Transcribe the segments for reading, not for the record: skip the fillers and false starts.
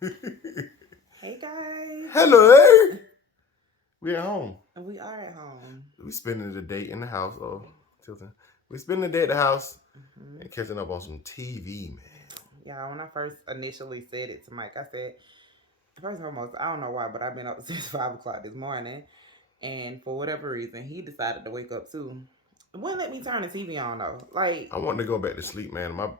Hey guys. Hello. We at home. We are at home. We spending the day in the house. Oh, Tilton. We spending the day at the house and catching up on some TV, man. Yeah, when I first initially said it to Mike, I said, first and foremost, I don't know why, but I've been up since 5 o'clock this morning. And for whatever reason, he decided to wake up too. It wouldn't let me turn the TV on though. Like, I wanted to go back to sleep, man. My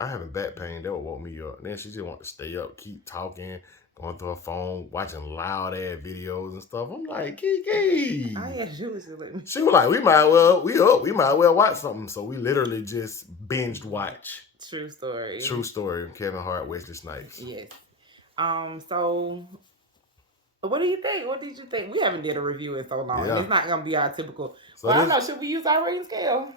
I having back pain. That would woke me up. And then she just want to stay up, keep talking, going through her phone, watching loud ass videos and stuff. I'm like, Kiki. oh yeah, she was just let me. She was like, we might as well watch something. So we literally just binged watch. True story. True story. Kevin Hart, Wesley Snipes. Yes. So what do you think? What did you think? We haven't did a review in so long, and it's not gonna be our typical. So I don't know. Should we use our rating scale?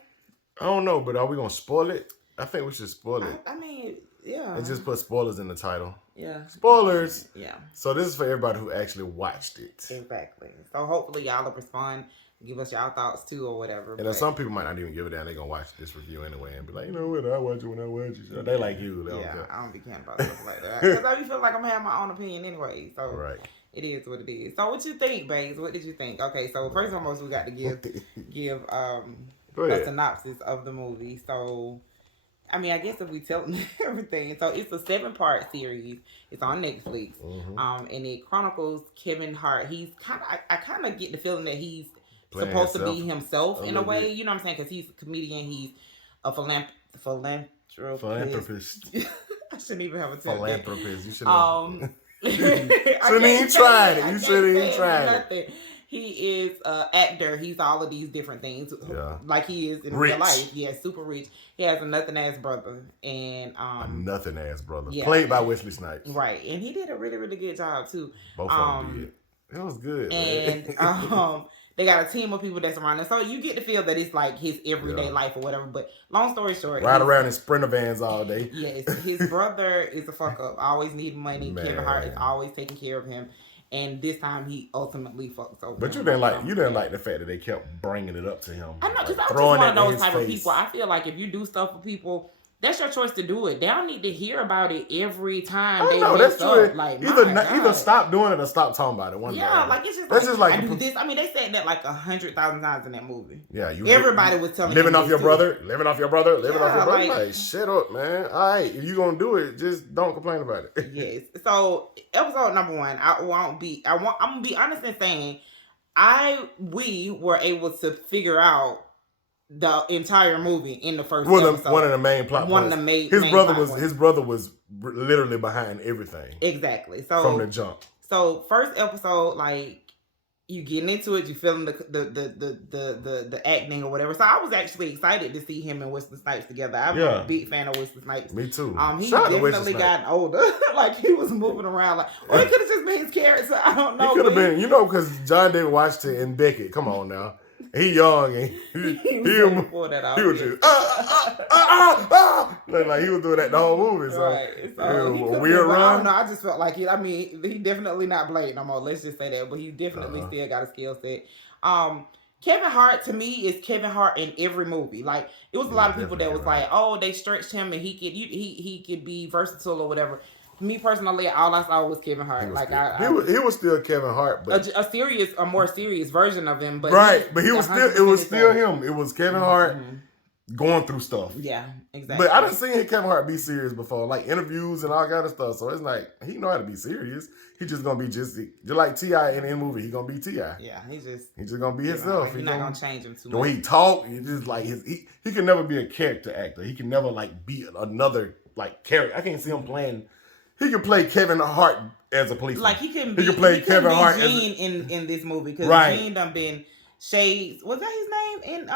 I don't know, but are we gonna spoil it? I think we should spoil it. I mean, yeah. And just put spoilers in the title. Yeah. Spoilers. Yeah. So this is for everybody who actually watched it. Exactly. So hopefully y'all will respond, give us y'all thoughts too, or whatever. And then some people might not even give a damn. They're gonna watch this review anyway and be like, you know what? I watch it when I watch it. So they like you. They I don't be caring about stuff like that because I feel like I'm having my own opinion anyway. So right. It is what it is. So what you think, babes? What did you think? Okay, so first and foremost, we got to give a synopsis of the movie. So, I mean, I guess if we tell everything, so it's a 7-part series. It's on Netflix, and it chronicles Kevin Hart. He's I kind of get the feeling that he's supposed to be himself in a way. You know what I'm saying? Because he's a comedian. He's a philanthropist. I shouldn't even have a philanthropist. You should. You shouldn't even tried it. You shouldn't even tried it. He is an actor. He's all of these different things. Yeah. Like he is in real life. Yeah, super rich. He has a nothing ass brother. And a nothing ass brother. Yeah. Played by Wesley Snipes. Right. And he did a really, really good job too. Both of them did. It was good. And they got a team of people that's around him. So you get to feel that it's like his everyday life or whatever. But long story short. Ride around in Sprinter vans all day. Yes. His brother is a fuck up. Always need money. Man. Kevin Hart is always taking care of him. And this time he ultimately fucks over. But you didn't like the fact that they kept bringing it up to him. I know, because I'm just one of those type of people. I feel like if you do stuff for people, that's your choice to do it. They don't need to hear about it every time they mess up. Like, either stop doing it or stop talking about it. Like it's just like I do this. I mean, they said that like 100,000 times in that movie. Yeah, everybody was telling living off your brother, living off your brother. Like, shut up, man. All right, if you gonna do it, just don't complain about it. Yes. So episode number 1, I'm gonna be honest in saying, we were able to figure out the entire movie in the first episode. One of the main plot points. One of the main his brother was literally behind everything. Exactly. So from the jump. So first episode, like you getting into it, you feeling the acting or whatever. So I was actually excited to see him and Wesley Snipes together. I'm a big fan of Wesley Snipes. Me too. He definitely gotten older. Like he was moving around. Like, or it could have just been his character. I don't know. He could have been, because John David Washington and Beckett. Come on now. He young and he was just like he was doing that the whole movie. So, right. So a weird run. I don't know. I just felt like it. I mean, he definitely not Blade no more. Let's just say that. But he definitely still got a skill set. Kevin Hart to me is Kevin Hart in every movie. Like it was a lot of people that was like, oh, they stretched him and he could be versatile or whatever. Me personally, all I saw was Kevin Hart. He was still Kevin Hart, but a more serious version of him. But it was still him. It was Kevin Hart going through stuff. Yeah, exactly. But I done seen Kevin Hart be serious before, like interviews and all kind of stuff. So it's like he know how to be serious. He just gonna be just like T.I. in the movie. He gonna be T.I. Yeah, he's just gonna be himself. He's not gonna change him too much. The way he talk, he just like he can never be a character actor. He can never like be another like character. I can't see him playing. He could play Kevin Hart as a policeman. Like he can play Kevin Hart Gene in this movie because Gene done been Shades. Was that his name?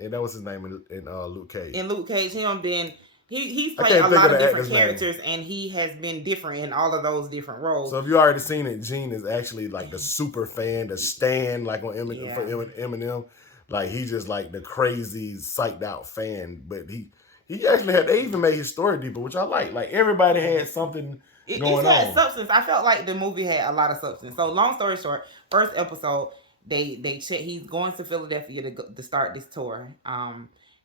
And that was his name in Luke Cage. In Luke Cage, he done been. He's played a lot of different characters, and he has been different in all of those different roles. So if you already seen it, Gene is actually like the super fan, the stan, like on Eminem. Like he's just like the crazy psyched out fan, but he actually they even made his story deeper, which I like. Like everybody had something going on. It had substance. I felt like the movie had a lot of substance. So long story short, first episode, they check. He's going to Philadelphia to start this tour.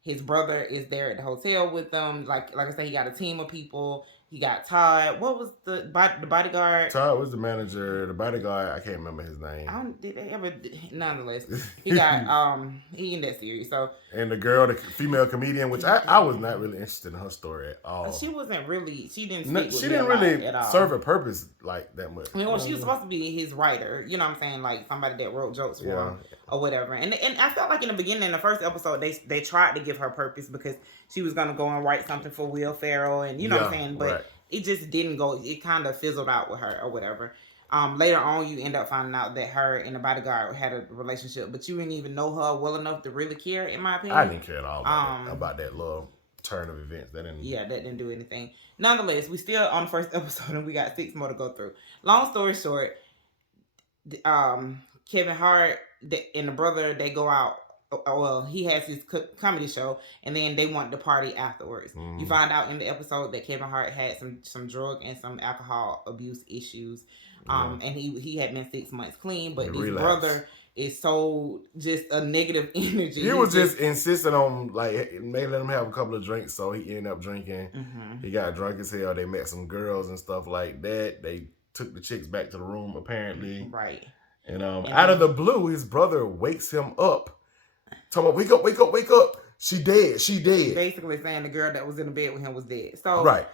His brother is there at the hotel with them. Like I said, he got a team of people. He got Todd. What was the bodyguard? Todd was the manager. The bodyguard, I can't remember his name. Did they ever? Nonetheless, he got he in that series. So and the girl, the female comedian, which I was not really interested in her story at all. She wasn't really. She didn't. She didn't really serve a purpose like that much. I mean, well, she was supposed to be his writer. You know what I'm saying? Like somebody that wrote jokes for him or whatever. And I felt like in the beginning, in the first episode, they tried to give her purpose because she was gonna go and write something for Will Ferrell, and you know what I'm saying. But it just didn't go. It kind of fizzled out with her or whatever. Later on, you end up finding out that her and the bodyguard had a relationship, but you didn't even know her well enough to really care, in my opinion. I didn't care at all about that little turn of events. That didn't do anything. Nonetheless, we still on the first episode, and we got 6 more to go through. Long story short, Kevin Hart and the brother, they go out. Well, he has his comedy show, and then they want to party afterwards. Mm-hmm. You find out in the episode that Kevin Hart had some drug and some alcohol abuse issues. And he had been 6 months clean, but his brother is so just a negative energy. He was just insisting on like may let him have a couple of drinks, so he ended up drinking. Mm-hmm. He got drunk as hell. They met some girls and stuff like that. They took the chicks back to the room apparently. Right. And out of the blue, his brother wakes him up. Talking about, wake up, wake up, wake up. She dead. She dead. Basically saying the girl that was in the bed with him was dead. So right.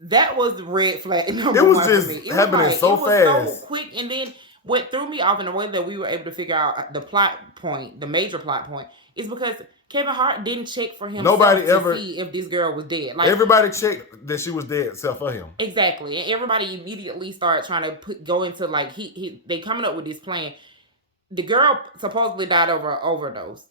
That was red flag number it was one just for me. It happening was so fast. So quick, and then what threw me off in the way that we were able to figure out the plot point, the major plot point, is because Kevin Hart didn't check for himself to see if this girl was dead. Like everybody checked that she was dead except for him. Exactly, and everybody immediately started trying to go into like they coming up with this plan. The girl supposedly died over an overdose.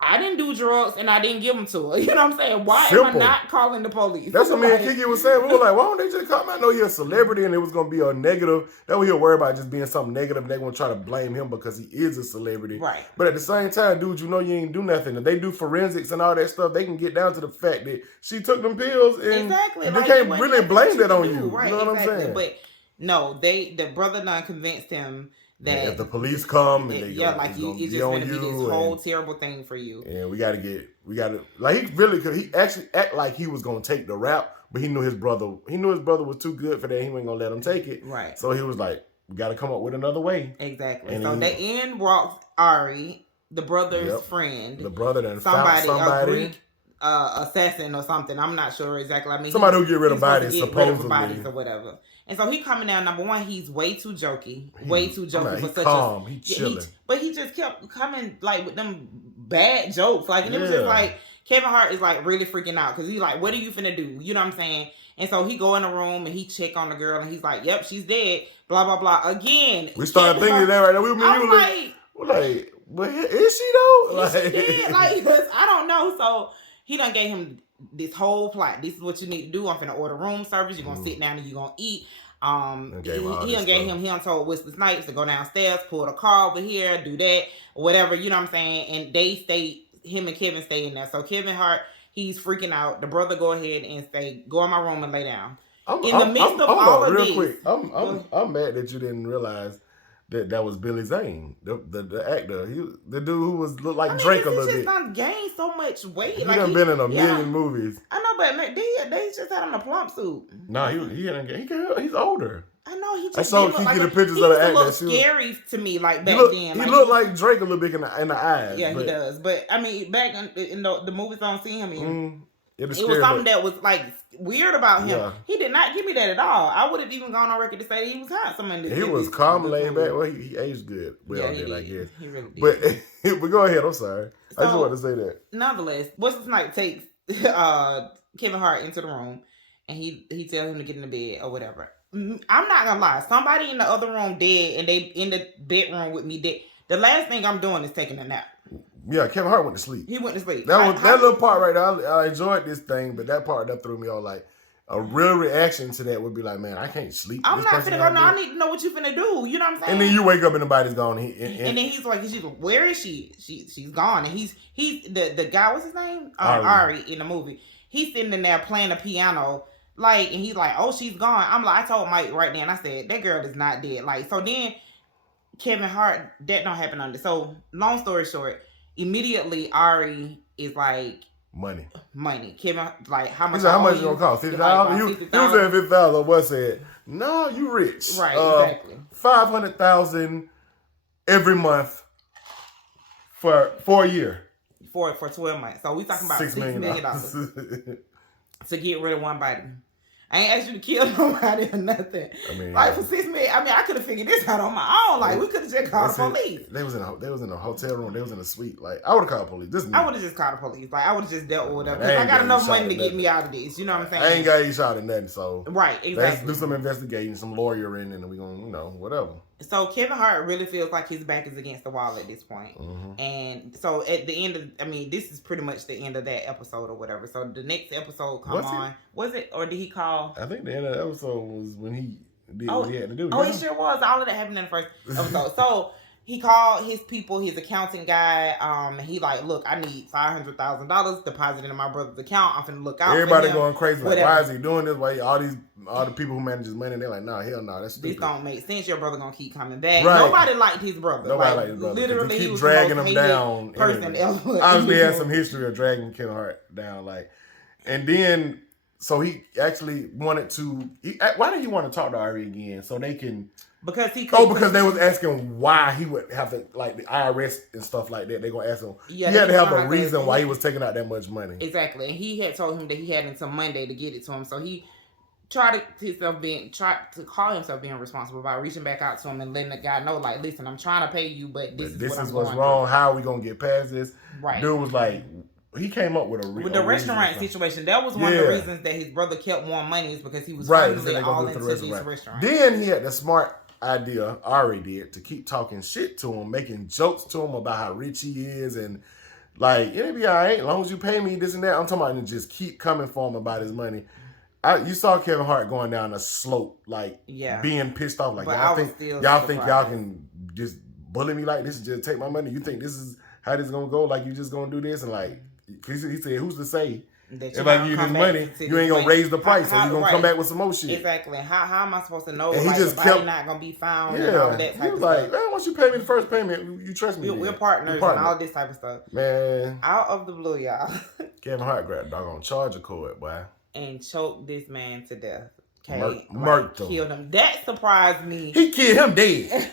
I didn't do drugs and I didn't give them to her. You know what I'm saying? Why am I not calling the police? That's what me and Kiki was saying. We were like, why don't they just come? I know you're a celebrity and it was going to be a negative. That way he'll worry about just being something negative and they're going to try to blame him because he is a celebrity. Right. But at the same time, dude, you know you ain't do nothing. If they do forensics and all that stuff, they can get down to the fact that she took them pills and they can't really blame that on you. Right, you know what I'm saying? But no, the brother done convinced him that if the police come and it's just gonna be this whole terrible thing for you. And we gotta like he really could. He actually act like he was gonna take the rap, but he knew his brother was too good for that. He wasn't gonna let him take it. Right. So he was like, we gotta come up with another way. Exactly. And so they in walks Ari, the brother's friend. The brother that found somebody. A Greek assassin or something. I'm not sure exactly. I mean, somebody who get rid of bodies, supposedly. Bodies or whatever. And so he coming down. Number one, he's way too jokey. Way too jokey for such calm. He chilling. But he just kept coming like with them bad jokes. Like, and it was just like Kevin Hart is like really freaking out because he's like, "What are you finna do?" You know what I'm saying? And so he go in the room and he check on the girl and he's like, "Yep, she's dead." Blah blah blah. Again, we started thinking that right now. We're like, but is she though? Like, I don't know. So he done gave him this whole plot. This is what you need to do. I'm finna order room service. You're gonna sit down and you're gonna eat. He done told Wesley Snipes to go downstairs, pull the car over here, do that, or whatever, you know what I'm saying? And him and Kevin stay in there. So Kevin Hart, he's freaking out. The brother go ahead and say, go in my room and lay down. I'm mad that you didn't realize that was Billy Zane, the actor. The dude who looked like Drake a little bit. He just done gained so much weight. He done been in a million movies. I know, but they just had him a plump suit. No, he's older. I know. He just I saw Kiki the pictures of the actor. He looked scary to me, like back then. He looked like Drake a little bit in the eyes. Yeah, he does. But I mean, back in the movies I don't see him in. It was something that was like weird about him. Yeah. He did not give me that at all. I would have even gone on record to say that he was handsome. He was calm, laid back. Well, he aged good. Well, he did. I guess. He really did. But go ahead. I'm sorry. I just wanted to say that. Nonetheless, Wesley Snipes takes Kevin Hart into the room, and he tells him to get in the bed or whatever. I'm not gonna lie. Somebody in the other room dead, and they in the bedroom with me dead. The last thing I'm doing is taking a nap. Yeah, Kevin Hart went to sleep. He went to sleep. That little part right there, I enjoyed this thing, but that part that threw me off. Like, a real reaction to that would be like, man, I can't sleep. I'm not finna go. No, I need to know what you finna do. You know what I'm saying? And then you wake up and the body's gone. And then he's like, where is she? She's gone. And he's the guy. What's his name? Ari in the movie. He's sitting in there playing the piano. Like, and he's like, oh, she's gone. I'm like, I told Mike right then. I said that girl is not dead. Like, so then Kevin Hart, that don't happen under. So long story short. Immediately, Ari is like, Money. Kevin, like, how much? He said, how much it gonna cost? $50,000? You said $50,000. What said? No, you rich. Right, exactly. $500,000 every month for a year. For 12 months. So we talking about $6 million to get rid of one body. I ain't asked you to kill nobody or nothing. I mean, like, for $6 million, I mean, I could have figured this out on my own. Like, we could have just called the police. They was in a hotel room. They was in a suite. Like, I would have called the police. I would have just called the police. Like, I would have just dealt with whatever. Because I got enough money to get me out of this. You know what I'm saying? I ain't got any shot at nothing, so. Right, exactly. Let's do some investigating, some lawyering, and we gonna, whatever. So Kevin Hart really feels like his back is against the wall at this point. Mm-hmm. And so at the end of, this is pretty much the end of that episode or whatever. So the next episode was it? Or did he call? I think the end of the episode was when he did what he had to do. Oh, it sure was. All of that happened in the first episode. So he called his people, his accounting guy. He like, look, I need $500,000 deposited in my brother's account. I'm finna look out. Everybody for him. Going crazy. Like, why is he doing this? Why all the people who manage his money? They're like, nah, hell no, that's stupid. This don't make sense. Your brother gonna keep coming back. Right. Nobody liked his brother. Nobody liked his brother. Literally, he was dragging the most him down. Person ever. Obviously, had some history of dragging Kevin Hart down. Like, and then so he actually wanted to. Why did he want to talk to Ari again? So they can. Because he because they was asking why he would have to, like, the IRS and stuff like that. They're gonna ask him. Yeah, he had to have a reason why he was taking out that much money. Exactly, and he had told him that he had until Monday to get it to him. So he tried to call himself being responsible by reaching back out to him and letting the guy know, like, listen, I'm trying to pay you, but this is what's wrong. How are we gonna get past this? Right. Dude was like. He came up with the restaurant situation. That was one of the reasons that his brother kept more money is because he was finally all into this restaurant. Then he had the smart idea, Ari did, to keep talking shit to him, making jokes to him about how rich he is, and like, it'll be all right as long as you pay me this and that. I'm talking about and just keep coming for him about his money. You saw Kevin Hart going down a slope, like being pissed off, like, y'all think y'all can just bully me like this and just take my money? You think this is how this is gonna go? Like, you just gonna do this? And like, he said, who's to say if I give you this money, you ain't gonna raise the price, or you gonna come back with some more shit? Exactly. How am I supposed to know? And like, he just kept not gonna be found. And all of that type he was like, man, once you pay me the first payment, you trust me. We're partners and all this type of stuff. Man, out of the blue, y'all. Kevin Hart grabbed a doggone charger cord, boy, and choked this man to death. Murked him. Killed him. That surprised me. He killed him dead.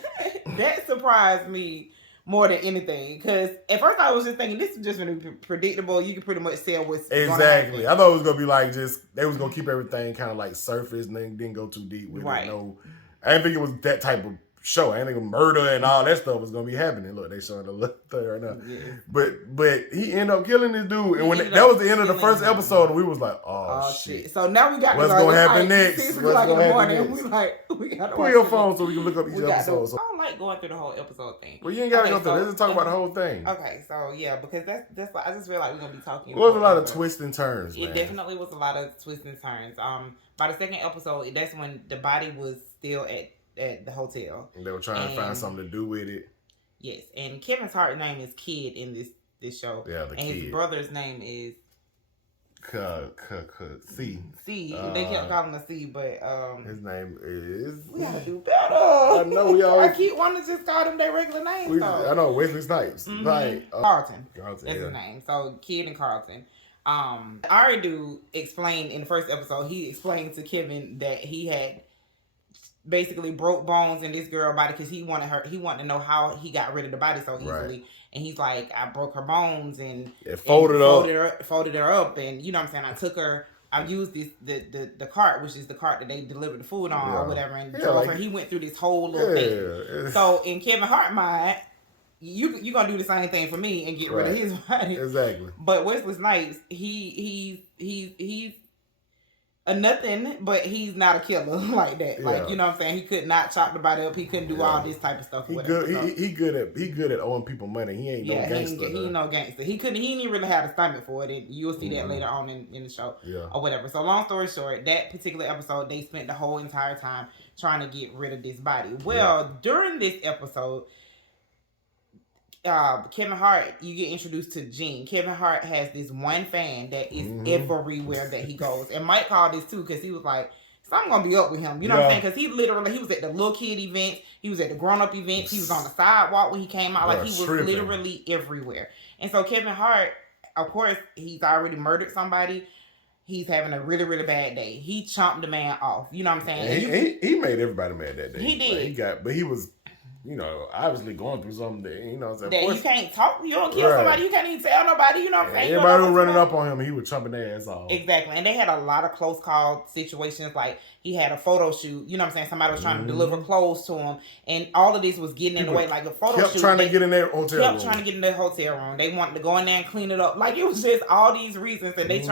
That surprised me more than anything, because at first I was just thinking this is just going to be predictable. You can pretty much tell what's exactly. I thought it was going to be like they was going to keep everything kind of like surface and then didn't go too deep with it. No, I didn't think it was that type of show. I didn't think murder and all that stuff was going to be happening. Look, they showing the look there right now. Yeah. But he ended up killing this dude, and when that was the end of the first episode, and we was like, oh shit. So now we got what's going to happen next? What's going to happen next? We got to pull your phone so we can look up each episode. I don't like going through the whole episode thing. Well, you ain't got to go through. Let's just talk about the whole thing. Okay, so yeah, because that's I just feel like we're gonna be talking. It was a lot of twists and turns. It definitely was a lot of twists and turns. By the second episode, that's when the body was still at the hotel. And they were trying to find something to do with it. Yes, and Kevin Hart's name is Kid in this show. Yeah, the Kid. His brother's name is C. They kept calling him C, but his name is. We gotta do better. I know we always. I keep wanting to just call them their regular names. I know Wesley Snipes. Mm-hmm. Right. Carlton. That's his name. So Kid and Carlton. Ari do explained in the first episode. He explained to Kevin that he had basically broke bones in this girl body because he wanted to know how he got rid of the body so easily. Right. And he's like, I broke her bones and folded her up, and you know what I'm saying, I took her, I used the cart, which is the cart that they delivered the food on or whatever, and drove her. He went through this whole little thing. So in Kevin Hart mind, you gonna do the same thing for me and get rid of his body. Exactly. But Wesley Snipes, he's a nothing, but he's not a killer like that. Yeah. Like, you know what I'm saying? He could not chop the body up. He couldn't do all this type of stuff. He good at owing people money. He ain't no gangster. He ain't no gangster. He didn't even really have the stomach for it. And you'll see that later on in the show or whatever. So long story short, that particular episode, they spent the whole entire time trying to get rid of this body. Well, during this episode, Kevin Hart, you get introduced to Gene. Kevin Hart has this one fan that is everywhere that he goes. And Mike called this too because he was like, something gonna be up with him. You know what I'm saying? Because he was at the little kid events. He was at the grown up events. He was on the sidewalk when he came out. Like, he was literally everywhere. And so Kevin Hart of course, he's already murdered somebody. He's having a really, really bad day. He chomped the man off. You know what I'm saying? And he made everybody mad that day. He did. Like, but he was, obviously going through something that, that you can't talk. You don't kill somebody. You can't even tell nobody. You know what I'm saying? Everybody was running up on him and he was chomping their ass off. Exactly. And they had a lot of close call situations. Like, he had a photo shoot. You know what I'm saying? Somebody was trying to deliver clothes to him. And all of this was getting in the way. Like, the photo shoot. Trying to get in their hotel room. Kept trying to get in their hotel room. They wanted to go in there and clean it up. Like, it was just all these reasons that he's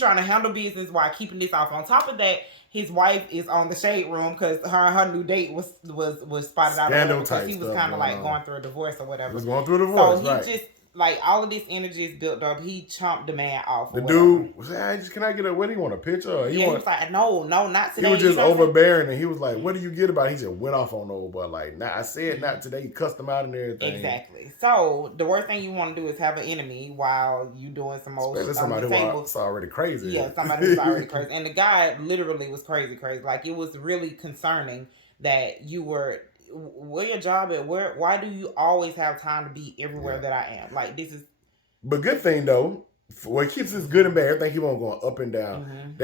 trying to handle business while keeping this off. On top of that, his wife is on the shade room because her new date was spotted out because he was kind of like going through a divorce or whatever. He was going through a divorce, so he just like all of this energy is built up. He chomped the man off. The dude was like, "Can I get what do you want, a picture?" He was like, "No, not today." He was just overbearing, and he was like, "What do you get about it?" He just went off on the old boy. Like, "Nah, I said not today." He cussed him out and everything. Exactly. So the worst thing you want to do is have an enemy while you doing some old shit. Somebody who's already crazy. Yeah, somebody who's already crazy. And the guy literally was crazy. Like, it was really concerning that you were. Where your job at? Why do you always have time to be everywhere that I am? Like, this is. But good thing though, what keeps us good and bad, everything he won't going up and down.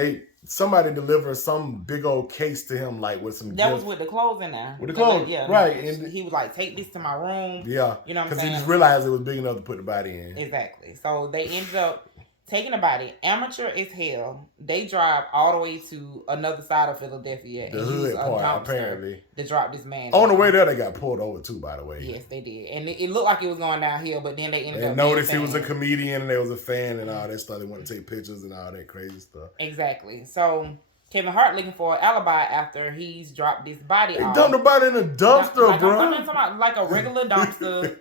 Somebody delivered some big old case to him, like with some. That was with the clothes in there. With the clothes, right? And he was like, "Take this to my room." Yeah, you know what I'm saying? Because he just realized it was big enough to put the body in. Exactly. So they ended up taking the body, amateur as hell. They drive all the way to another side of Philadelphia. The hood part, apparently. To drop this man. On the way there, they got pulled over too, by the way. Yes, they did. And it looked like it was going downhill, but then they ended up. They noticed he was a comedian and they was a fan and all that stuff. They wanted to take pictures and all that crazy stuff. Exactly. So Kevin Hart looking for an alibi after he's dropped this body off. They dumped the body in a dumpster, bro. I'm talking about like a regular dumpster.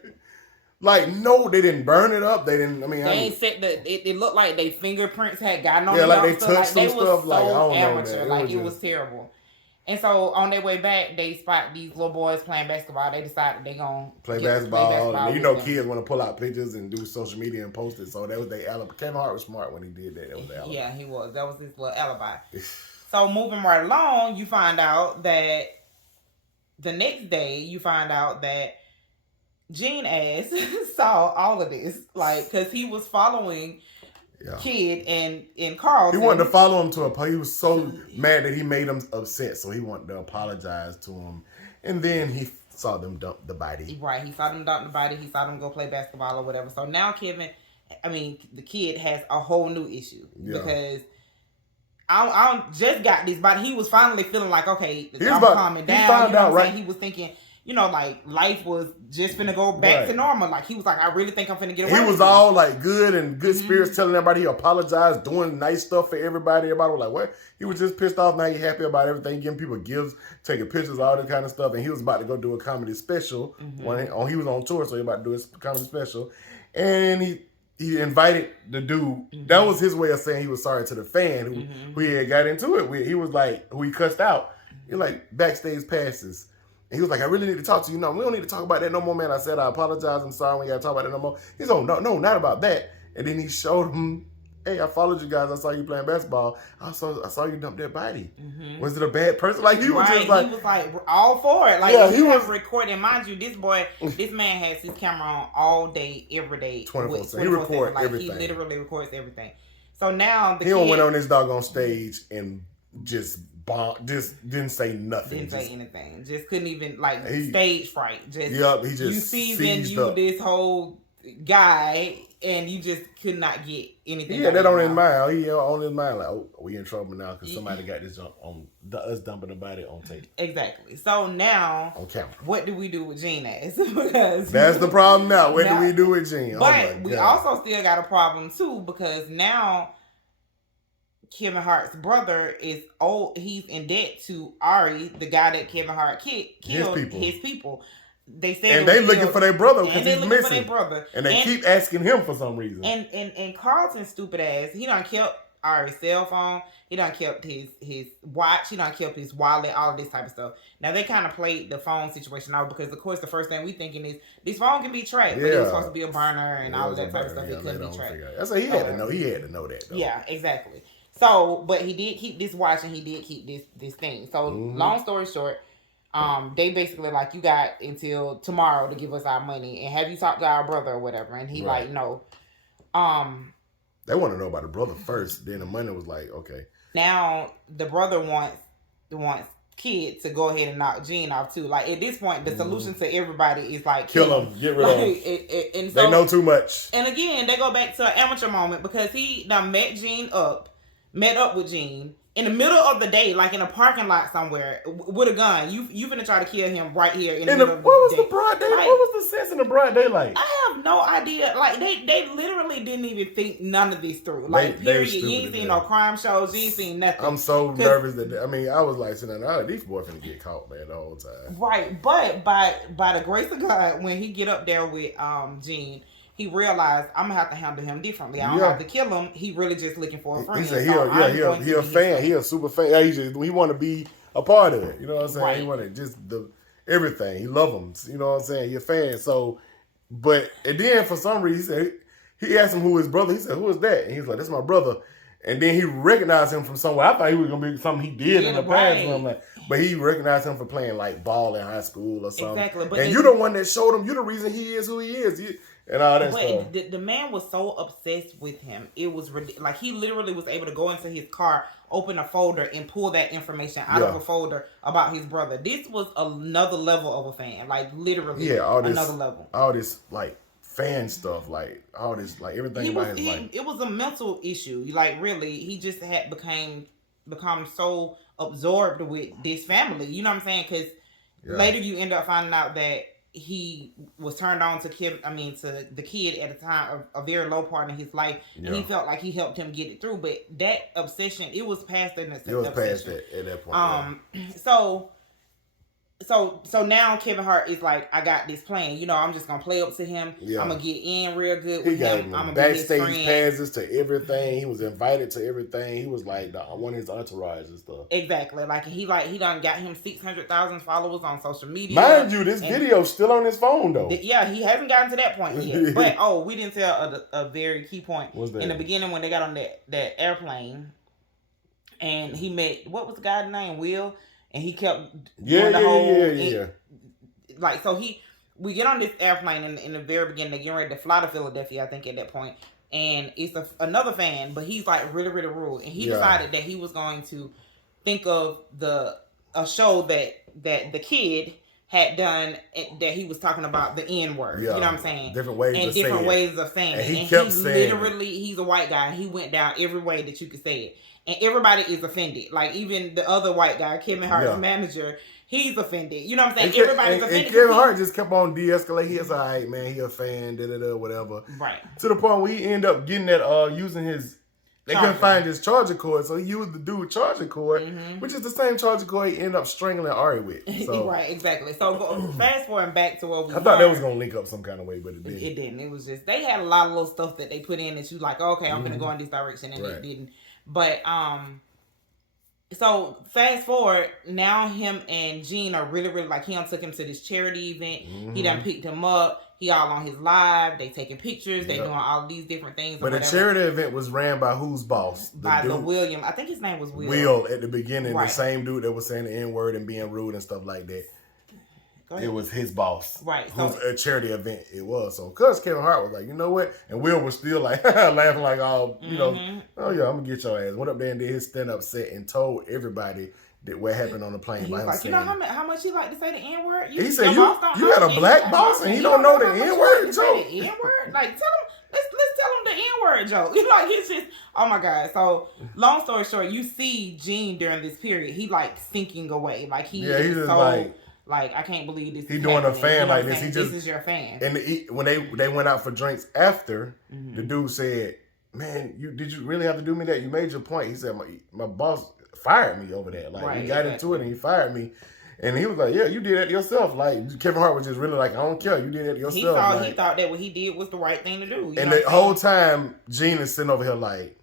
Like, no, they didn't burn it up. They didn't. They ain't set it looked like their fingerprints had gotten on the like dumpster. They touched some stuff. Like, I don't amateur. know, It was terrible. And so on their way back, they spot these little boys playing basketball. They decided they gonna play basketball. And kids want to pull out pictures and do social media and post it. So that was their alibi. Kevin Hart was smart when he did that. That was their alibi. Yeah, he was. That was his little alibi. So moving right along, you find out that the next day, Gene ass saw all of this, like, because he was following Kid and Carl. He wanted to follow him to he was so mad that he made him upset, so he wanted to apologize to him. And then he saw them dump the body. Right, he saw them dump the body. He saw them go play basketball or whatever. So now the kid has a whole new issue because I just got this body. He was finally feeling like, okay, I'm calming down. He found out, right? He was thinking, like life was just finna go back to normal. Like, he was like, I really think I'm finna get away. He was all like good and good spirits, telling everybody he apologized, doing nice stuff for everybody. Everybody was like, what? He was just pissed off. Now he happy about everything, giving people gifts, taking pictures, all this kind of stuff. And he was about to go do a comedy special. When he was on tour, so he about to do his comedy special. And he invited the dude. That was his way of saying he was sorry to the fan who he had got into it with. He was like, who he cussed out. He like backstage passes. And he was like, I really need to talk to you. No, we don't need to talk about that no more, man. I said, I apologize. I'm sorry. We got to talk about that no more. He's like, no, not about that. And then he showed him, hey, I followed you guys. I saw you playing basketball. I saw you dump that body. Was it a bad person? Like, he was just like... He was like, all for it. Like, he was recording. Mind you, this man has his camera on all day, every day. 24/7. He records everything. He literally records everything. So now he went on this doggone stage and just didn't say nothing. Didn't say anything. Just couldn't even stage fright. He just you seasoned this whole guy and you just could not get anything. Yeah, that on his mind. He on his mind like, oh, we in trouble now because somebody got this jump on us dumping the body on tape. Exactly. So now on camera. What do we do with Gene ass? Because that's the problem now. What do we do with Gene? But we also still got a problem too because now Kevin Hart's brother is old. He's in debt to Ari, the guy that Kevin Hart killed his people. They said, and they looking for their brother because he's missing. And they keep asking him for some reason. And Carlton's stupid ass, he done kept Ari's cell phone. He done kept his watch. He done kept his wallet. All of this type of stuff. Now they kind of played the phone situation out because, of course, the first thing we thinking is this phone can be tracked, but it was supposed to be a burner and all of that type of stuff. It couldn't be tracked. That's what he had to know. He had to know that. Though. Yeah, exactly. So, but he did keep this watch and he did keep this thing. So, long story short, they basically like, you got until tomorrow to give us our money and have you talked to our brother or whatever. And he like, no. They want to know about the brother first. Then the money was like, okay. Now the brother wants Kid to go ahead and knock Gene off too. Like at this point, the solution to everybody is like kill him, get rid of him. And so, they know too much. And again, they go back to an amateur moment because he now met up with Gene in the middle of the day, like in a parking lot somewhere with a gun. You finna try to kill him right here in the middle of the day. What was the broad daylight? Like, what was the sense in the broad daylight? I have no idea. Like they literally didn't even think none of this through. Like period. You ain't seen no crime shows. You ain't seen nothing. I'm so nervous that I was like sitting there, these boys finna get caught, man, the whole time. Right, but by the grace of God, when he get up there with Gene, he realized I'm gonna have to handle him differently. I don't have to kill him. He really just looking for a friend. He said he a fan. He a super fan. He want to be a part of it. You know what I'm saying? Right. He want to just everything. He love him. You know what I'm saying? He a fan. So, and then for some reason he asked him who his brother. He said, "Who is that?" And he's like, "That's my brother." And then he recognized him from somewhere. I thought he was gonna be something he did in the past. But he recognized him for playing like ball in high school or something. Exactly. And you're the one that showed him. You're the reason he is who he is. And all that stuff. The man was so obsessed with him. It was like he literally was able to go into his car, open a folder, and pull that information out of a folder about his brother. This was another level of a fan. Like literally another level. All this like fan stuff, like all this, like everything about his life. It was a mental issue. Like really, he just had become so absorbed with this family. You know what I'm saying? Because later you end up finding out that he was turned on to the kid at a time, a very low part in his life, and he felt like he helped him get it through. But that obsession, it was past that. It was past that at that point. So now Kevin Hart is like, I got this plan. You know, I'm just gonna play up to him. Yeah. I'm gonna get in real good with him. I'm gonna backstage be his friend. Passes to everything. He was invited to everything. He was like one of his entourage and stuff. Exactly. Like he done got him 600,000 followers on social media. Mind you, this video's still on his phone though. He hasn't gotten to that point yet. But we didn't tell a very key point. What's that? In the beginning when they got on that airplane, and he met, what was the guy's name? Will. And he kept doing the whole like, so we get on this airplane in the very beginning. They're getting ready to fly to Philadelphia, I think, at that point. And it's another fan, but he's like really, really rude. And he decided that he was going to think of a show that the kid had done, that he was talking about the N-word. You know what I'm saying? Different ways of saying it. And he kept saying he's a white guy. He went down every way that you could say it. And everybody is offended. Like, even the other white guy, Kevin Hart's manager, he's offended. You know what I'm saying? Everybody's offended. And Kevin Hart just kept on de-escalating. He was like, all right, man, he a fan, whatever. Right. To the point where he ended up getting that, using his, they couldn't find his charger cord, so he used the dude's charger cord, which is the same charger cord he ended up strangling Ari with. So. Right, exactly. So fast forwarding back to what we I thought that was going to link up some kind of way, but it didn't. It didn't. It was just, they had a lot of little stuff that they put in that you like, okay, I'm going to go in this direction, and it didn't. But, so fast forward, now him and Gene are really, really, like, him took him to this charity event. He done picked him up. He all on his live. They taking pictures. They doing all these different things. But the charity event was ran by whose boss? By the William. I think his name was Will. Will at the beginning. Right. The same dude that was saying the N-word and being rude and stuff like that. It was his boss. Right. Whose a charity event it was. So, because Kevin Hart was like, you know what? And Will was still like, laughing like, oh, you know, oh yeah, I'm going to get your ass. Went up there and did his stand-up set and told everybody that what happened on the plane. He was like, you know how much he like to say the N-word? He said, you had a black boss and he don't know the N-word joke? The N-word? Like, tell him, let's tell him the N-word joke. Like, it's just, oh my God. So, long story short, you see Gene during this period, he like sinking away. Like, he's just so... Like, I can't believe this. He doing a fan like this. He just, this is your fan. And when they went out for drinks after, the dude said, "Man, did you really have to do me that? You made your point." He said, "My boss fired me over that. Like, he got into it and he fired me." And he was like, "Yeah, you did that yourself." Like, Kevin Hart was just really like, "I don't care. You did that yourself." He thought that what he did was the right thing to do. And the whole time, Gene is sitting over here like,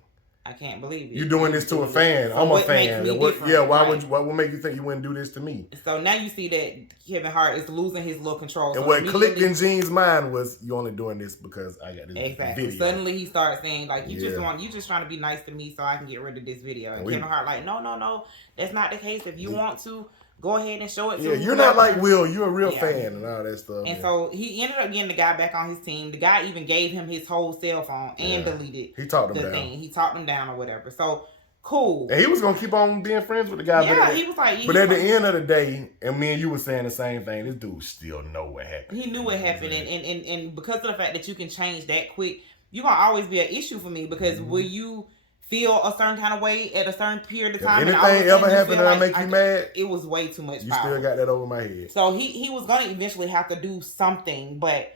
I can't believe it. You're doing this to a fan. So I'm a fan. What would make you think you wouldn't do this to me? So now you see that Kevin Hart is losing his little control. And what clicked in Gene's mind was, you only doing this because I got this video. Suddenly he starts saying, like, you just trying to be nice to me so I can get rid of this video. And Kevin Hart like, no, that's not the case. If you want to go ahead and show it to Yeah, you're not like Will. You're a real fan and all that stuff. And so he ended up getting the guy back on his team. The guy even gave him his whole cell phone and deleted he talked him the down. thing. He talked him down or whatever. So cool. And he was gonna keep on being friends with the guy. Yeah, he was like. But at the end of the day, and me and you were saying the same thing. This dude still know what happened. He knew what happened, and because of the fact that you can change that quick, you're gonna always be an issue for me because will you feel a certain kind of way at a certain period of time? If anything ever happened and I make you mad, it was way too much. You still got that over my head. So he was gonna eventually have to do something, but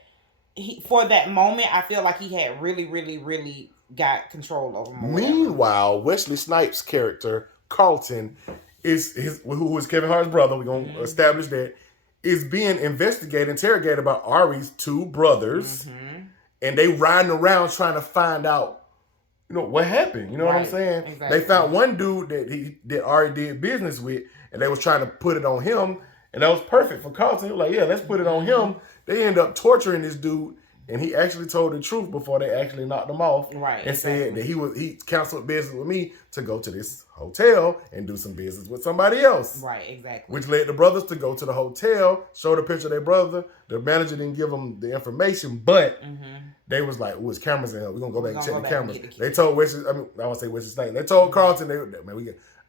for that moment, I feel like he had really, really, really got control over him. Meanwhile, Wesley Snipes' character Carlton who is Kevin Hart's brother. We're gonna establish that is being interrogated by Ari's two brothers, and they riding around trying to find out. You know what happened? You know what I'm saying? Exactly. They found one dude that Ari did business with, and they was trying to put it on him, and that was perfect for Carlton. He was like, "Yeah, let's put it on him." They end up torturing this dude, and he actually told the truth before they actually knocked him off, and said that he canceled business with me to go to this hotel and do some business with somebody else. Right, exactly. Which led the brothers to go to the hotel, show the picture of their brother. The manager didn't give them the information, but they was like, "Oh, it's cameras in here. We're gonna go back and check the cameras." They told Wesley, I want to say Wesley Snipes. They told Carlton,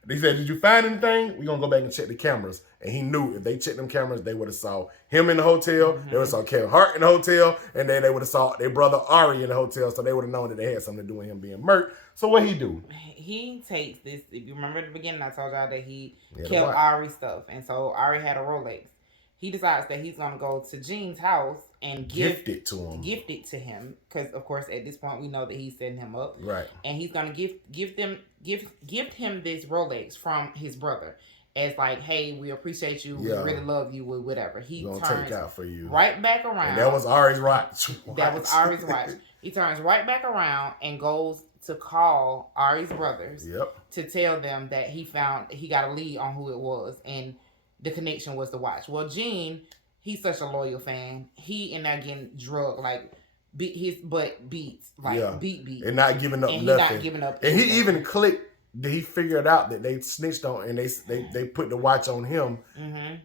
they said, "Did you find anything? We're gonna go back and check the cameras." And he knew if they checked them cameras, they would have saw him in the hotel. They would have saw Kevin Hart in the hotel, and then they would have saw their brother Ari in the hotel. So they would have known that they had something to do with him being murked. So what he do? He takes this. If you remember at the beginning, I told y'all that he kept Ari's stuff, and so Ari had a Rolex. He decides that he's gonna go to Gene's house and gift it to him, because of course at this point we know that he's setting him up, right? And he's gonna gift him this Rolex from his brother as like, "Hey, we appreciate you, we really love you, whatever." He gonna turns take out for you right back around. And that was Ari's watch. That was Ari's watch. He turns right back around and goes to call Ari's brothers to tell them that he got a lead on who it was, and the connection was the watch. Well, Gene, he's such a loyal fan. He and that getting drugged, like his butt beats, like beat, and not giving up and nothing. He not giving up. And he even clicked. He figured out that they snitched on, and they put the watch on him.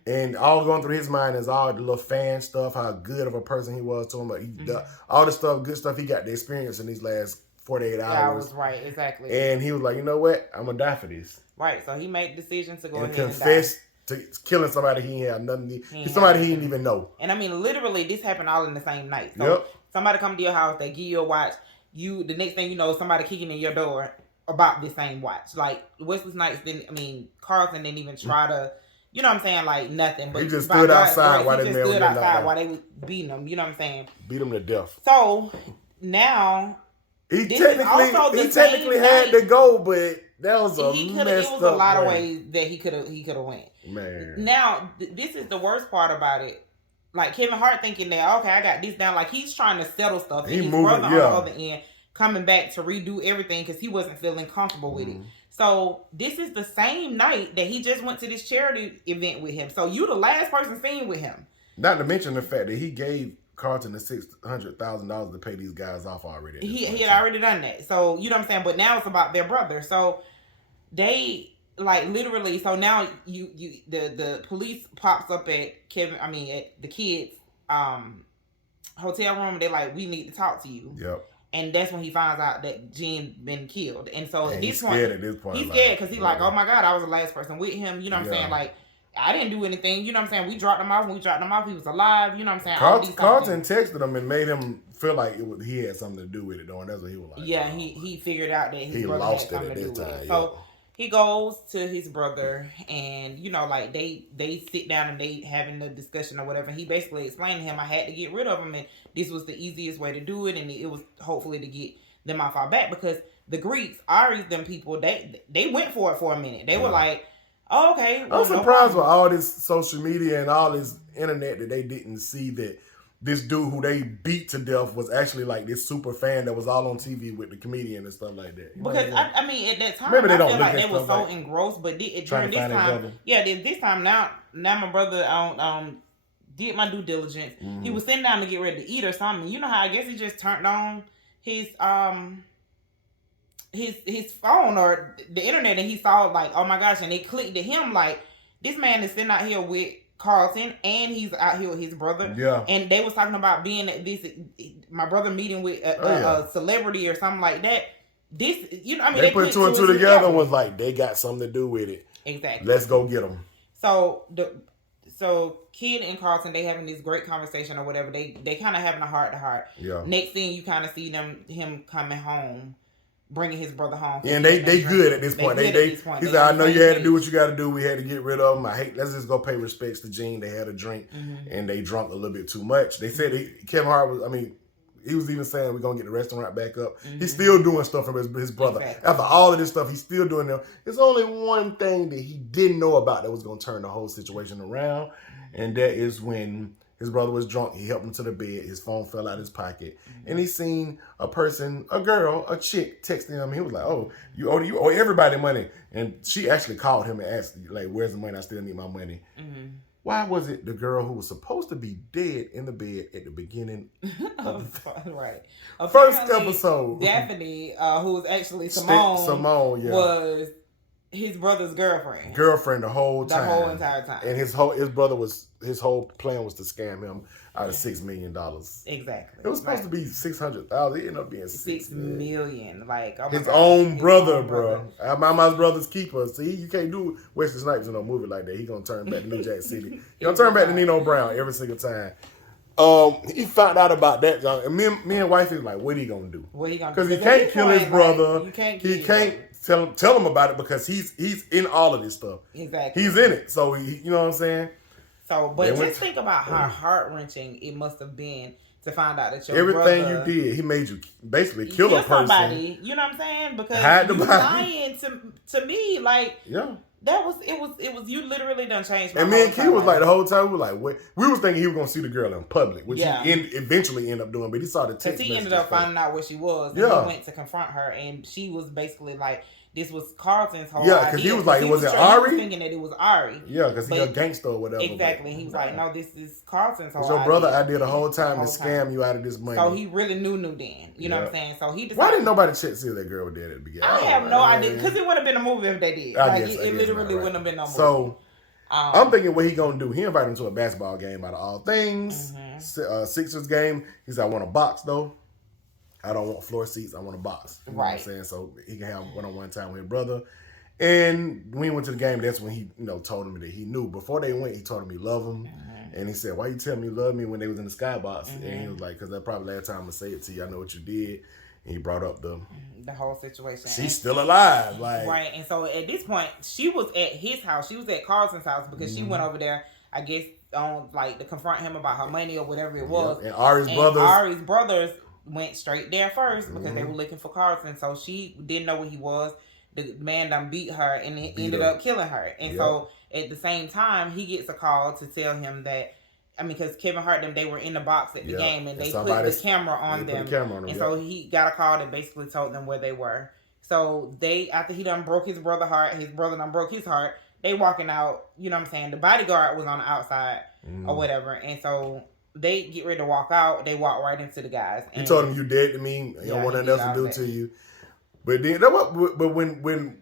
And all going through his mind is all the little fan stuff, how good of a person he was to him, but all the stuff, good stuff he got the experience in these last 48 hours. Right, exactly. And he was like, "You know what? I'm gonna die for this." Right. So he made the decision to go ahead confess and die. To killing somebody he had nothing. Somebody he didn't even know. And I mean, literally, this happened all in the same night. So somebody come to your house, they give you a watch. The next thing you know, somebody kicking in your door about the same watch. Like Wesley Snipes Carlton didn't even try to, you know what I'm saying, like nothing. But he just stood outside while they was beating them. You know what I'm saying? Beat him to death. So now he technically had to go, but that was a messed up. It was a lot of ways that he could have went. Man. Now this is the worst part about it. Like Kevin Hart thinking that, okay, I got this down. Like he's trying to settle stuff. And his brother on the other end coming back to redo everything because he wasn't feeling comfortable with it. So this is the same night that he just went to this charity event with him. So you the last person seen with him. Not to mention the fact that he gave Carlton the $600,000 to pay these guys off already. He had already done that. So you know what I'm saying. But now it's about their brother. So they like literally. So now the police pops up at at the kids' hotel room. They're like, "We need to talk to you." Yep. And that's when he finds out that Gene been killed. And so he's scared at this point. He's scared because he's like, "Oh my God, I was the last person with him." You know what I'm saying? Like, I didn't do anything. You know what I'm saying? We dropped him off. When we dropped him off, he was alive. You know what I'm saying? Carlton texted him and made him feel like he had something to do with it, though. And that's what he was like. Yeah, he figured out that his brother lost had something it to at do that with it. time. So he goes to his brother, and like they sit down and they having the discussion or whatever. He basically explained to him, I had to get rid of him, and this was the easiest way to do it, and it was hopefully to get them off our back, because the Greeks, Ari's them people, they went for it for a minute. They were like, "Oh, okay." Well, I'm surprised with all this social media and all this internet that they didn't see that this dude who they beat to death was actually like this super fan that was all on TV with the comedian and stuff like that. Because I mean, at that time, maybe they I don't feel look like at they were so like engrossed. But during this time, this time now my brother did my due diligence. Mm-hmm. He was sitting down to get ready to eat or something. You know how I guess he just turned on his phone or the internet, and he saw like, oh my gosh, and it clicked to him like This man is sitting out here with Carlton, and he's out here with his brother. Yeah. And they was talking about being at this, my brother meeting with a celebrity or something like that. This, you know, I mean, they put two and two together and was like, they got something to do with it. Exactly. Let's go get them. So Kid and Carlton, they having this great conversation or whatever. They kind of having a heart to heart. Yeah. Next thing you kind of see him coming home, bringing his brother home. Yeah, and they good at this point. He said, I know you had to do what you got to do. We had to get rid of them. Let's just go pay respects to Gene. They had a drink and they drunk a little bit too much. They said Kevin Hart was, he was even saying we're going to get the restaurant back up. He's still doing stuff from his brother. Exactly. After all of this stuff, he's still doing them. There's only one thing that he didn't know about that was going to turn the whole situation around. And that is when his brother was drunk. He helped him to the bed. His phone fell out of his pocket. And he seen a chick texting him. He was like, oh, you owe everybody money. And she actually called him and asked, like, where's the money? I still need my money. Why was it the girl who was supposed to be dead in the bed at the beginning of the right. first episode? Daphne, who was actually Simone, was his brother's girlfriend the whole time. The whole entire time. And his whole plan was to scam him out of $6 million. Exactly. It was supposed to be $600,000. It ended up being $6 million. Like his own brother, bro. My brother's keeper. See, you can't do Wesley Snipes in a movie like that. He gonna turn back to New Jack City. He gonna turn back to Nino Brown every single time. He found out about that, John. And me and wife is like, what he gonna do? What he gonna do? Because he can't kill his brother. He can't tell him about it because he's in all of this stuff. Exactly. He's in it. So you know what I'm saying? So, but just think about how heart-wrenching it must have been to find out that your everything brother, you did, he made you basically kill a person. Somebody, you know what I'm saying? Because you lying to me, like, that was it was you literally done changed my and me and Key was like the whole time we were like, wait, we was thinking he was gonna see the girl in public, which he eventually ended up doing, but he saw the text. Because he ended up finding out where she was. And he went to confront her, and she was basically like, this was Carlton's whole idea. Yeah, because he was like, was it Ari? He was thinking that it was Ari. Yeah, because he's a gangster or whatever. Exactly. He was like, no, this is Carlton's whole idea. It's your brother idea the whole time to scam you out of this money. So he really knew then. You know what I'm saying? So he decided. Why didn't nobody check see if that girl was dead at the beginning? I have no idea. Because it would have been a movie if they did. It literally wouldn't have been no movie. So I'm thinking what he going to do. He invited him to a basketball game out of all things. Sixers game. He said, I want a box though. I don't want floor seats. I want a box. You know what I'm saying? So he can have one-on-one time with his brother. And when he went to the game, that's when he, told him that he knew. Before they went, he told him he loved him. And he said, why you tell me you love me when they was in the skybox? And he was like, because that's probably the last time I'm going to say it to you. I know what you did. And he brought up the whole situation. She's still alive. Right. And so at this point, she was at his house. She was at Carlton's house because she went over there, I guess, to confront him about her money or whatever it was. And Ari's brothers went straight there first because they were looking for Carlton. So she didn't know where he was. The man done beat her and it ended up killing her. And so at the same time, he gets a call to tell him that, because Kevin Hart they were in the box at the game and they put the camera on them. And so he got a call that basically told them where they were. So after he done broke his brother heart, his brother done broke his heart, they walking out, you know what I'm saying? The bodyguard was on the outside or whatever. And so they get ready to walk out. They walk right into the guys. He told him, you dead to me. You don't want nothing else to do to you. But then,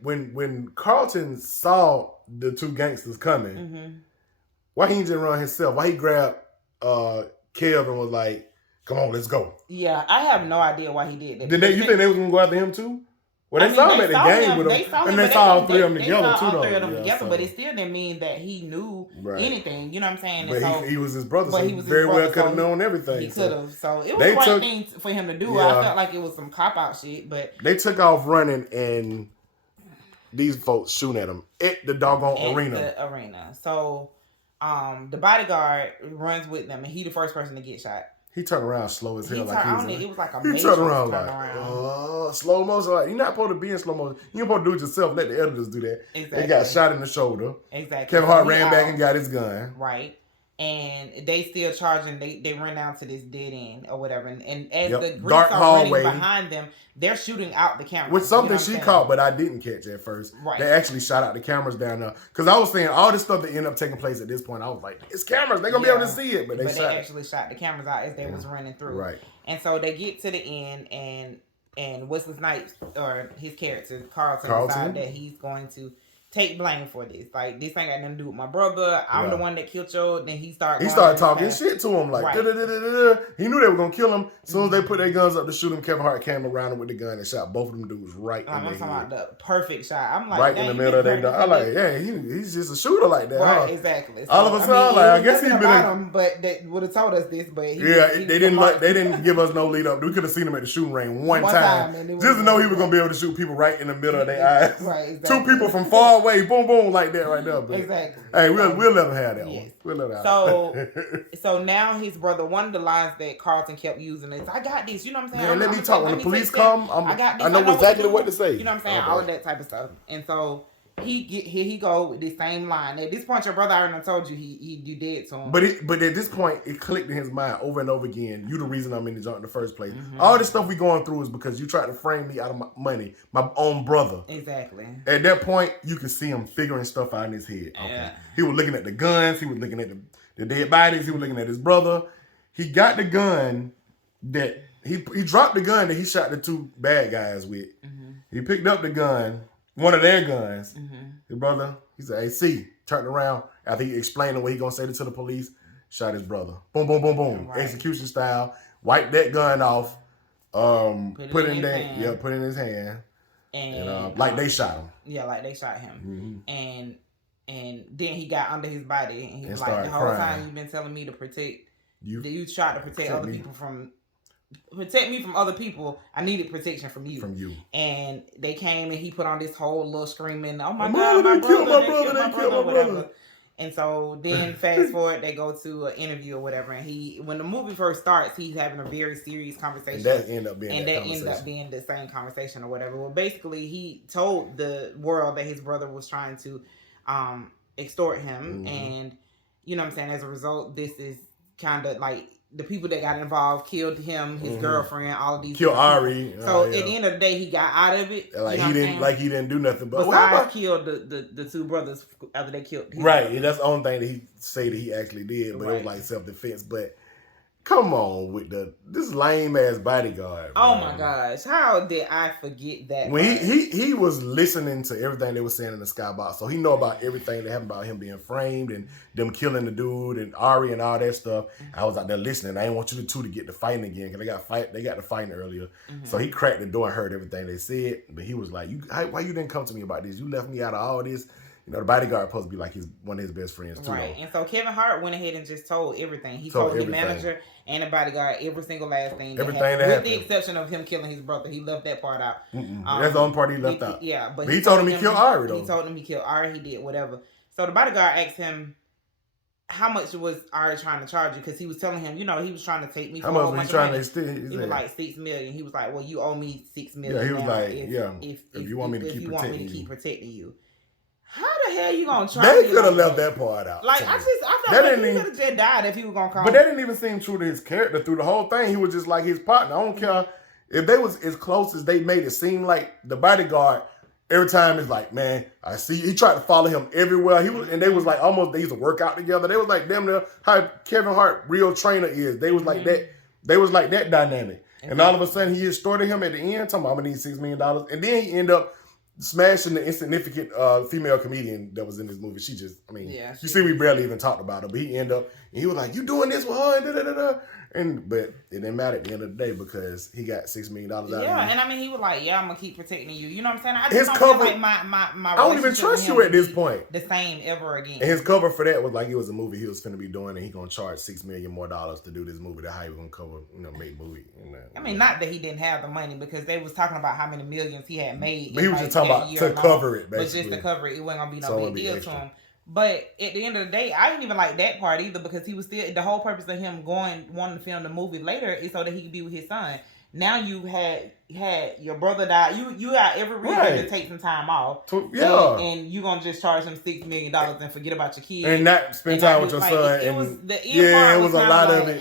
when Carlton saw the two gangsters coming, why he didn't run himself? Why he grabbed Kev and was like, "Come on, let's go." Yeah, I have no idea why he did that. You think they was gonna go after him too? Well, they saw him at the game with him, and they saw all three of them together too. But it still didn't mean that he knew anything. You know what I'm saying? But he was his brother, so he very well could have known everything. He could have. So it was the right thing for him to do. I felt like it was some cop out shit, but they took off running, and these folks shooting at him at the doggone arena. So the bodyguard runs with them, and he the first person to get shot. He turned around slow as hell. It was like a he turned around slow motion. Like, you're not supposed to be in slow motion. You're supposed to do it yourself. Let the editors do that. Exactly. They got shot in the shoulder. Exactly. Kevin Hart ran back and got his gun. Right. And they still charging. They run down to this dead end or whatever. And as the Greeks are running behind them, they're shooting out the camera. Which something she caught, but I didn't catch at first. Right. They actually shot out the cameras down there. Because I was saying all this stuff that ended up taking place at this point, I was like, it's cameras. They're going to be able to see it. But they actually shot the cameras out as they was running through. Right. And so they get to the end and Wesley Snipes, or his character, Carlton, decided that he's going to take blame for this. Like, this ain't got nothing to do with my brother. I'm the one that killed you. Then he started talking shit to him. Like, he knew they were going to kill him. As soon as they put their guns up to shoot him, Kevin Hart came around him with the gun and shot both of them dudes right in the head. I'm talking about the perfect shot. I'm like, right in the middle of their dog. I'm like, yeah, he's just a shooter like that. Right, exactly. So, all of a sudden, I guess he'd been him, but they would have told us this, but they didn't give us no lead up. We could have seen him at the shooting range one time just to know he was going to be able to shoot people right in the middle of their eyes. Right, exactly. Two people from far away, boom, boom, like that right there. But, exactly. Hey, we'll let him have that one. We'll let him have so now his brother, one of the lines that Carlton kept using is, I got this, you know what I'm saying? Man, let me talk. When the police come, I know exactly what to say. You know what I'm saying? All of that type of stuff. And so here he go with the same line. At this point, your brother already told you you did to him. But at this point, it clicked in his mind over and over again. You the reason I'm in the junk in the first place. All this stuff we going through is because you tried to frame me out of my money, my own brother. Exactly. At that point, you can see him figuring stuff out in his head. Okay. Yeah. He was looking at the guns. He was looking at the dead bodies. He was looking at his brother. He got the gun that he dropped the gun that he shot the two bad guys with. He picked up the gun. One of their guns, his brother, he said, hey, C, turned around after he explained what he gonna say to the police, shot his brother. Boom, boom, boom, boom. Right. Execution style. Wiped that gun off. Put it in his hand. And like they shot him. Yeah, like they shot him. And then he got under his body and he was like, the whole time you've been telling me to protect you tried to protect other people from protect me from other people. I needed protection from you. And they came and he put on this whole little screaming, oh my God, my brother, whatever. And so then fast forward, they go to an interview or whatever. And when the movie first starts, he's having a very serious conversation. And that ended up being the same conversation or whatever. Well, basically, he told the world that his brother was trying to extort him. And, you know what I'm saying, as a result, this is kind of like, the people that got involved killed him, his girlfriend, all of these. Killed Ari. So at the end of the day, he got out of it. Like he didn't do nothing. But besides killed the two brothers after they killed him. Right, and that's the only thing that he said that he actually did. But it was like self-defense. But come on with this lame ass bodyguard. Oh my gosh, how did I forget that? When he was listening to everything they were saying in the skybox, so he know about everything that happened about him being framed and them killing the dude and Ari and all that stuff. I was out there listening. I didn't want you two to get to fighting again because they got to fighting earlier. So he cracked the door and heard everything they said. But he was like, why you didn't come to me about this? You left me out of all this. You know, the bodyguard supposed to be like one of his best friends too. Right. And so Kevin Hart went ahead and just told everything. He told the manager and the bodyguard every single last thing. Everything that happened. With the exception of him killing his brother. He left that part out. That's the only part he left out. Yeah. But he told him he killed Ari though. He told him he killed Ari. He did whatever. So the bodyguard asked him, how much was Ari trying to charge you? Because he was telling him, you know, he was trying to take me for how much was he trying to steal? He was like $6 million. He was like, well, you owe me $6 million. Yeah, he was like, if you want me to keep protecting you. How the hell you gonna try? They could have left that part out. Like I felt like he could have just died if he was gonna come. But that didn't even seem true to his character through the whole thing. He was just like his partner. I don't care if they was as close as they made it seem. Like the bodyguard, every time it's like, man, I see. He tried to follow him everywhere. And they was like almost they used to work out together. They was like damn near how Kevin Hart real trainer is. They was like that. They was like that dynamic. And all of a sudden he extorted him at the end. Talking about I'm gonna need $6 million, and then he ended up smashing the insignificant female comedian that was in this movie. She just, you see, we barely even talked about her, but he ended up, and he was like, you doing this with her, but it didn't matter at the end of the day because he got $6 million out of it. Yeah, and he was like, I'm gonna keep protecting you. You know what I'm saying? I just don't feel like my I don't even trust you at this point. The same ever again. And his cover for that was like it was a movie he was finna be doing, and he gonna charge $6 million more to do this movie. That's how he was gonna cover, make movie. Not that he didn't have the money because they was talking about how many millions he had made. But he was just talking about to cover it, basically. But just to cover it, it wasn't gonna be no big deal to him. But at the end of the day, I didn't even like that part either because he was still the whole purpose of him wanting to film the movie later is so that he could be with his son. Now you had your brother die. You got every reason to take some time off. And you gonna just charge him $6 million and forget about your kids and not spend time with your son. It was a lot of it.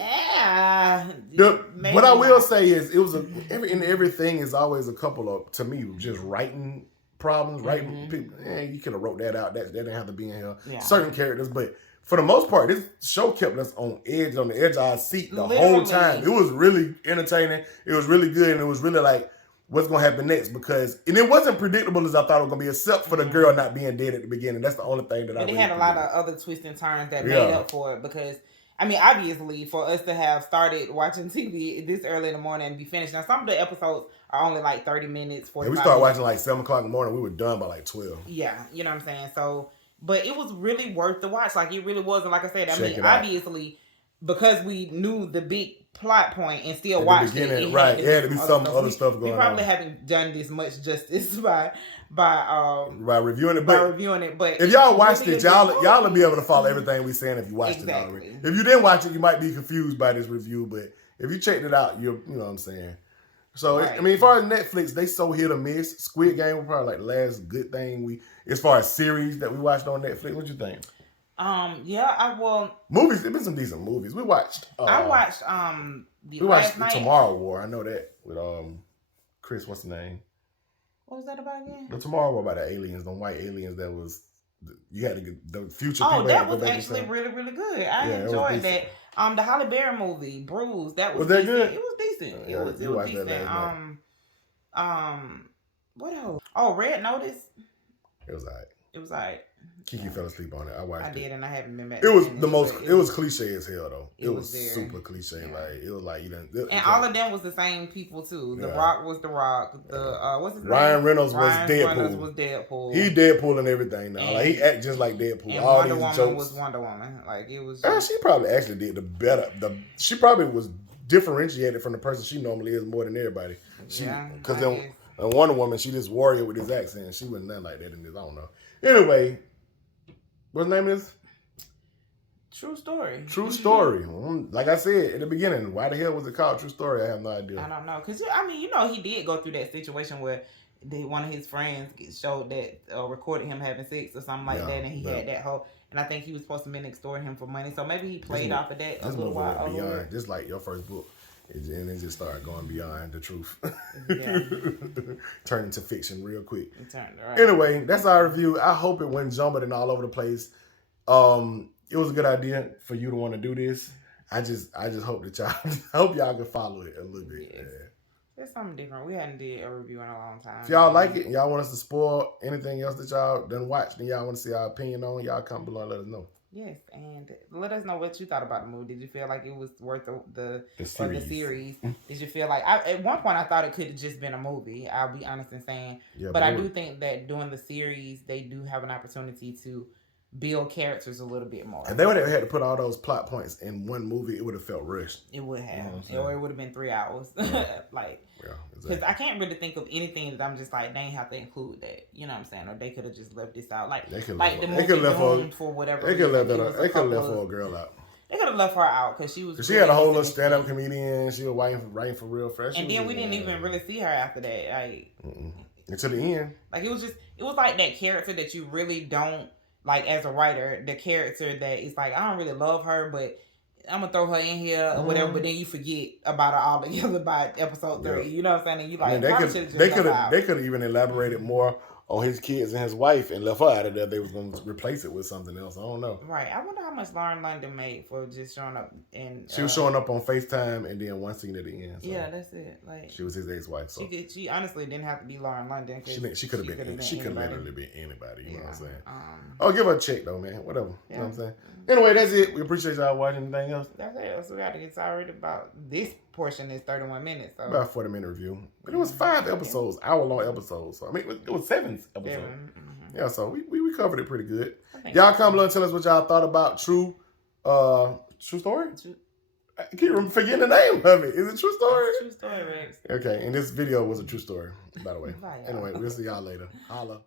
What I will say is it was everything is always a couple of, to me, just writing problems, writing people. You could have wrote that out. That didn't have to be in here. Yeah. Certain characters, but for the most part, this show kept us on the edge of our seat the whole time. It was really entertaining. It was really good, and it was really like what's going to happen next, because and it wasn't predictable as I thought it was going to be, except for the girl not being dead at the beginning. That's the only thing that But it had a lot of other twists and turns that made up for it, because I mean, obviously, for us to have started watching TV this early in the morning and be finished. Now, some of the episodes are only like 30 minutes, 45 we started watching like 7 o'clock in the morning. We were done by like 12. Yeah, you know what I'm saying? So, but it was really worth the watch. Like, it really was. And like I said, I mean, obviously, because we knew the big plot point and still watched it. It had to be some other stuff going on. We probably haven't done this much justice by reviewing it. But if y'all watched it, y'all will be able to follow everything we're saying if you watched it already. If you didn't watch it, you might be confused by this review. But if you checked it out, you know what I'm saying. So I mean, as far as Netflix, they so hit or miss. Squid Game was probably like the last good thing as far as series that we watched on Netflix. What you think? Movies. There's been some decent movies. We watched. I watched the Tomorrow War. I know that with Chris. What's the name? What was that about again? The Tomorrow War about the aliens, the white aliens that was. You had to get the future. Oh, that was actually really, really good. I enjoyed that. The Halle Berry movie, Bruise. That was that decent. good? It was decent. It was decent. What else? Oh, Red Notice. It was alright. It was alright. Kiki fell asleep on it. I watched it. I did, and I haven't been back. It was the most. It was cliche as hell, though. It was super cliche. Yeah. Like it was like and all of them was the same people too. The Rock was the Rock. The what's his name? Ryan Reynolds was Deadpool. He Deadpool and everything now. And, like he act just like Deadpool. And all Wonder these Woman jokes. was Wonder Woman. Like it was. She probably actually did the better. She probably was differentiated from the person she normally is more than everybody. Because then Wonder Woman, she just warrior with his accent. She wasn't nothing like that in this. I don't know. Anyway. What's the name is? True Story. True Story. Like I said in the beginning, why the hell was it called True Story? I have no idea. I don't know. Because, I mean, he did go through that situation where one of his friends showed that, recorded him having sex or something like that, and he had that whole... And I think he was supposed to been extorting him for money. So maybe he played off of that a little while. Beyond, just like your first book. And it just started going beyond the truth. Turned into fiction real quick. Anyway, that's our review. I hope it went jumping and all over the place. It was a good idea for you to want to do this. I just hope that y'all can follow it a little bit. Yes. It's something different. We hadn't did a review in a long time. If y'all like it and y'all want us to spoil anything else that y'all done watched and y'all want to see our opinion on, y'all comment below and let us know. Yes, and let us know what you thought about the movie. Did you feel like it was worth the series? Did you feel like at one point I thought it could have just been a movie? I'll be honest in saying, but I do think that doing the series, they do have an opportunity to build characters a little bit more. If they would have had to put all those plot points in one movie, it would have felt rushed. It would have, or it would have been 3 hours. Because I can't really think of anything that I'm just like, they ain't have to include that. You know what I'm saying? Or they could have just left this out. Like the movie Doomed for whatever. They could have left a girl out. They could have left her out because she was. Cause she had a whole little stand-up comedian. She was writing for real fresh. And then we didn't even really see her after that. Like until the end. Like it was like that character that you really don't like as a writer. The character that is like, I don't really love her, but I'm gonna throw her in here or whatever, but then you forget about her all together by episode 3. You know what I'm saying? And you like, they could have even elaborated more on his kids and his wife and left her out of there. They was gonna replace it with something else. I don't know. Right. I wonder how much Lauren London made for just showing up and she was showing up on FaceTime and then one scene at the end. So yeah, that's it. Like she was his ex-wife. So she honestly didn't have to be Lauren London. She could have been. She could literally been anybody. You know what I'm saying? Give her a check though, man. Whatever. You know what I'm saying? Anyway, that's it. We appreciate y'all watching. Anything else? That's it. So we got to get sorry about this portion is 31 minutes. So. About 40-minute review. But it was 5 episodes, hour-long episodes. So I mean, it was 7 episodes. Yeah, so we covered it pretty good. Y'all come below and tell us what y'all thought about True Story? I keep forgetting the name of it. Is it True Story? True Story, Rex. Okay, and this video was a true story, by the way. Anyway, we'll see y'all later. Holla.